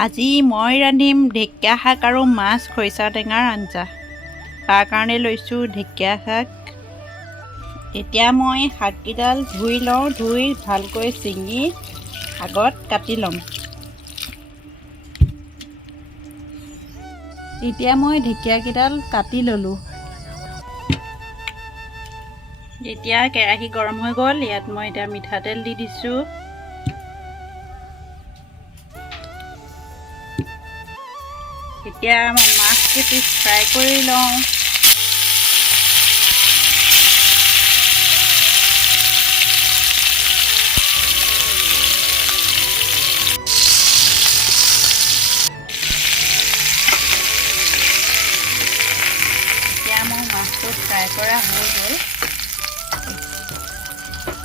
আজি মই ৰান্ধিম ঢেকীয়া শাক আৰু মাছ খৰিচা টেঙাৰ আঞ্জা। তাৰ কাৰণে লৈছোঁ ঢেকীয়া শাক। এতিয়া মই শাককেইডাল ধুই লওঁ, ধুই ভালকৈ ছিঙি আগত কাটি ল'ম। এতিয়া মই ঢেকীয়াকেইডাল কাটি ল'লোঁ। এতিয়া কেৰাহী গৰম হৈ গ'ল, ইয়াত মই এতিয়া মিঠাতেল দি দিছোঁ। এতিয়া মই মাছ কেইপিচ ফ্ৰাই কৰি লওঁ। এতিয়া মোৰ মাছটো ফ্ৰাই কৰা হৈ গ'ল।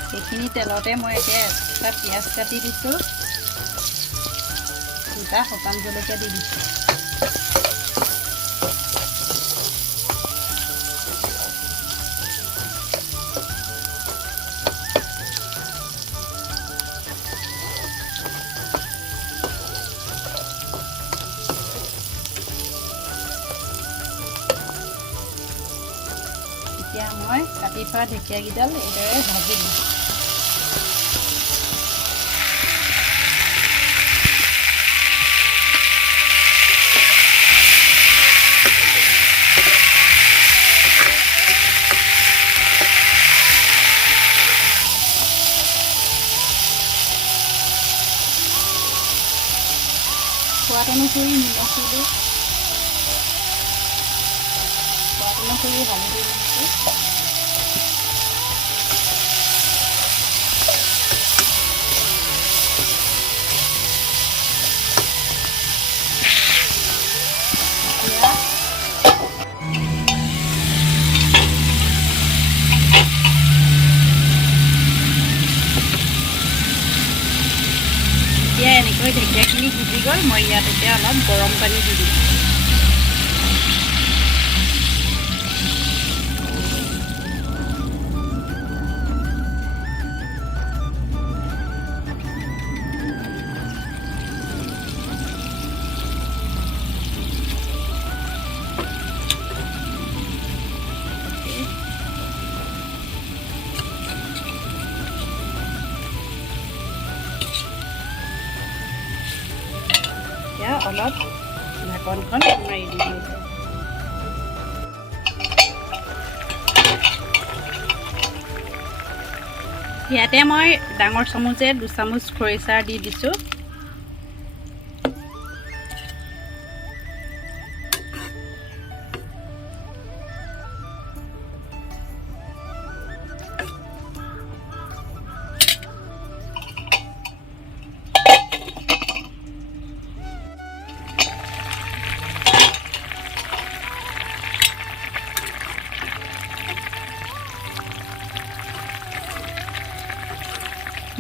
সেইখিনি তেলতে মই এতিয়া এটা পিঁয়াজ কাটি দিছোঁ, দুটা শুকান জলকীয়া দি দিছোঁ। এতিয়া মই কাটি থোৱা ঢেকীয়াকেইডাল এইদৰে ভাজি দিম। সোৱাদ অনুসৰি নিমখ দিলোঁ, সোৱাদ অনুসৰি হালধি দিছোঁ। এতিয়া এনেকৈ ঢেকীয়াখিনি সিজি গ'ল, মই ইয়াত এতিয়া অলপ গৰম পানী দি দিম। এতিয়া অলপ ঢাকনখন মাৰি দিম। ইয়াতে মই ডাঙৰ চামুচে 2 চামুচ খৰিচা দি দিছোঁ।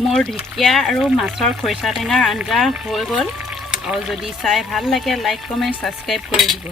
মোৰ ঢেকীয়া আৰু মাছৰ খৰিচা টেঙাৰ আঞ্জা হৈ গ'ল। আৰু যদি চাই ভাল লাগে লাইক, কমেণ্ট, ছাবস্ক্ৰাইব কৰি দিব।